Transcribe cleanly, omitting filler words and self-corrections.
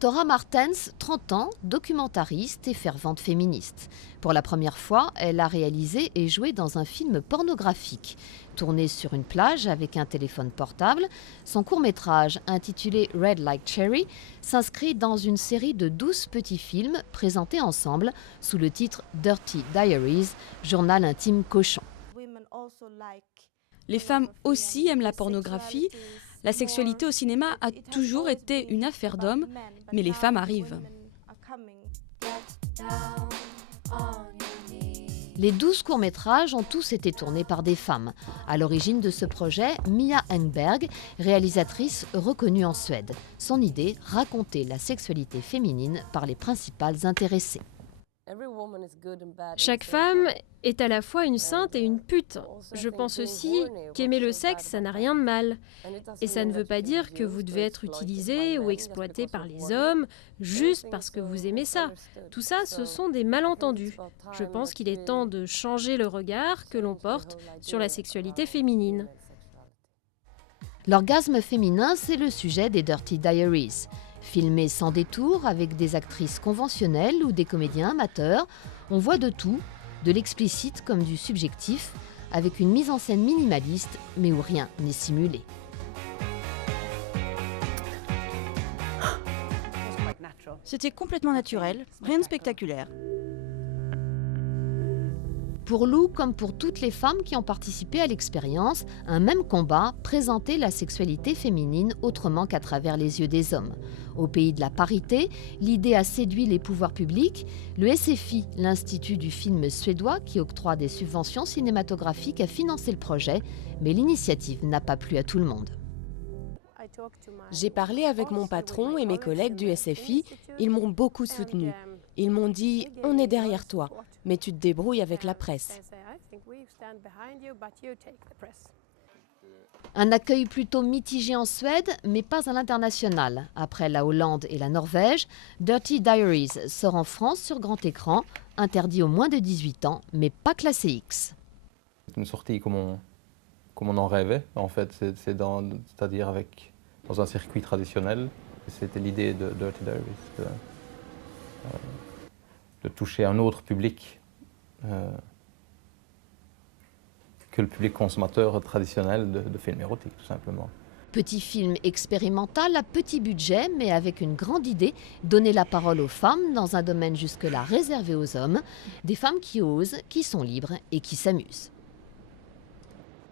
Tora Martens, 30 ans, documentariste et fervente féministe. Pour la première fois, elle a réalisé et joué dans un film pornographique. Tourné sur une plage avec un téléphone portable, son court-métrage, intitulé Red Like Cherry, s'inscrit dans une série de 12 petits films présentés ensemble sous le titre Dirty Diaries, journal intime cochon. Les femmes aussi aiment la pornographie. La sexualité au cinéma a toujours été une affaire d'hommes, mais les femmes arrivent. Les 12 courts-métrages ont tous été tournés par des femmes. À l'origine de ce projet, Mia Engberg, réalisatrice reconnue en Suède. Son idée, raconter la sexualité féminine par les principales intéressées. Chaque femme est à la fois une sainte et une pute. Je pense aussi qu'aimer le sexe, ça n'a rien de mal. Et ça ne veut pas dire que vous devez être utilisé ou exploité par les hommes juste parce que vous aimez ça. Tout ça, ce sont des malentendus. Je pense qu'il est temps de changer le regard que l'on porte sur la sexualité féminine. L'orgasme féminin, c'est le sujet des Dirty Diaries. Filmé sans détour, avec des actrices conventionnelles ou des comédiens amateurs, on voit de tout, de l'explicite comme du subjectif, avec une mise en scène minimaliste, mais où rien n'est simulé. C'était complètement naturel, rien de spectaculaire. Pour Lou, comme pour toutes les femmes qui ont participé à l'expérience, un même combat, présenter la sexualité féminine autrement qu'à travers les yeux des hommes. Au pays de la parité, l'idée a séduit les pouvoirs publics. Le SFI, l'Institut du film suédois qui octroie des subventions cinématographiques, a financé le projet, mais l'initiative n'a pas plu à tout le monde. J'ai parlé avec mon patron et mes collègues du SFI, ils m'ont beaucoup soutenu. Ils m'ont dit « on est derrière toi, mais tu te débrouilles avec la presse ». Un accueil plutôt mitigé en Suède, mais pas à l'international. Après la Hollande et la Norvège, Dirty Diaries sort en France sur grand écran, interdit aux moins de 18 ans, mais pas classé X. C'est une sortie comme on en rêvait, en fait, c'est-à-dire dans un circuit traditionnel. C'était l'idée de Dirty Diaries, de toucher un autre public que le public consommateur traditionnel de films érotiques, tout simplement. Petit film expérimental à petit budget, mais avec une grande idée, donner la parole aux femmes dans un domaine jusque-là réservé aux hommes, des femmes qui osent, qui sont libres et qui s'amusent.